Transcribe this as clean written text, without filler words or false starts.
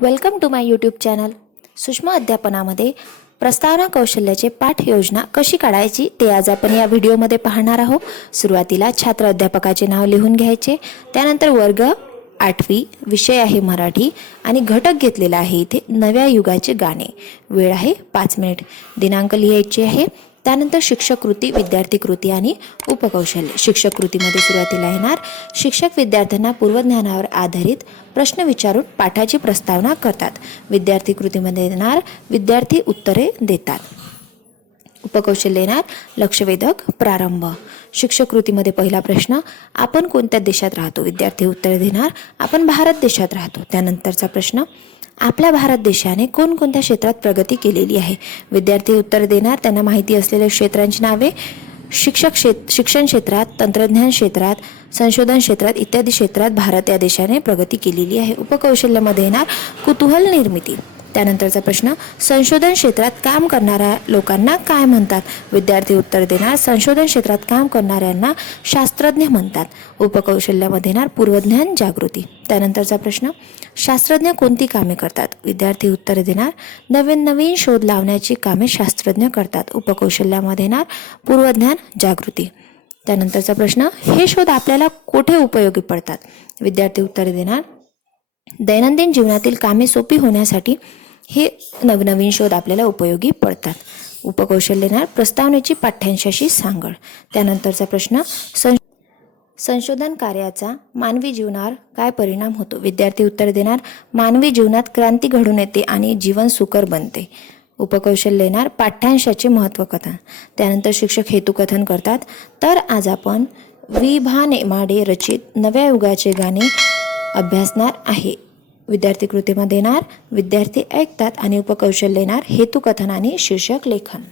Welcome to my YouTube channel. सूक्ष्म अध्यापनामध्ये प्रस्तावना कौशल्याचे पाठ योजना कशी काढायची ते आज आपण या व्हिडिओमध्ये पाहणार आहोत। सुरुवातीला छात्र अध्यापकाचे नाव लिहून घ्यायचे, त्यानंतर वर्ग 8वी, विषय आहे मराठी आणि घटक घेतलेला आहे इथे नव्या युगाचे गाणे। वेळ आहे 5 मिनिट। दिनांक लिहायचे आहे। त्यानंतर शिक्षक कृती, विद्यार्थी कृती आणि उपकौशल्य। शिक्षक कृतीमध्ये सुरुवातीला येणार शिक्षक विद्यार्थ्यांना पूर्वज्ञानावर आधारित प्रश्न विचारून पाठाची प्रस्तावना करतात। विद्यार्थी कृतीमध्ये येणार विद्यार्थी उत्तरे देतात। उपकौशल्य येणार लक्षवेधक प्रारंभ। शिक्षक कृतीमध्ये पहिला प्रश्न, आपण कोणत्या देशात राहतो? विद्यार्थी उत्तर देणार आपण भारत देशात राहतो। त्यानंतरचा प्रश्न, आपल्या भारत देशाने कोणकोणत्या क्षेत्रात प्रगती केलेली आहे? विद्यार्थी उत्तर देणार त्यांना माहिती असलेल्या क्षेत्रांची नावे, शिक्षण क्षेत्रात, तंत्रज्ञान क्षेत्रात, संशोधन क्षेत्रात इत्यादी क्षेत्रात भारत या देशाने प्रगती केलेली आहे। उपकौशल्यामध्ये येणार कुतूहल निर्मिती। त्यानंतरचा प्रश्न, संशोधन क्षेत्रात काम करणाऱ्या लोकांना काय म्हणतात? विद्यार्थी उत्तर देणार संशोधन क्षेत्रात काम करणाऱ्यांना शास्त्रज्ञ म्हणतात। उपकौशल्यामध्ये येणार पूर्वज्ञान जागृती। त्यानंतरचा प्रश्न, शास्त्रज्ञ कोणती कामे करतात? विद्यार्थी उत्तर देणार नवीन नवीन शोध लावण्याची कामे शास्त्रज्ञ करतात। उपकौशल्यामध्ये येणार पूर्वज्ञान जागृती। त्यानंतरचा प्रश्न, हे शोध आपल्याला कुठे उपयोगी पडतात? विद्यार्थी उत्तर देणार दैनंदिन जीवनातील कामे सोपी होण्यासाठी हे नवनवीन शोध आपल्याला उपयोगी पडतात। उपकौशल्य येणार प्रस्तावनेची पाठ्यांशाशी सांगड। त्यानंतरचा प्रश्न, संशोधन कार्याचा मानवी जीवनावर काय परिणाम होतो? विद्यार्थी उत्तर देणार मानवी जीवनात क्रांती घडून येते आणि जीवन सुकर बनते। उपकौशल्य येणार पाठ्यांशाचे महत्त्वकथन। त्यानंतर शिक्षक हेतुकथन करतात। तर आज आपण वि.भा. नेमाडे रचित नव्या युगाचे गाणे अभ्यासणार आहे। विद्यार्थी कृतीमध्ये येणार विद्यार्थी ऐकतात आणि उपकौशल्य येणार हेतुकथन आणि शीर्षक लेखन।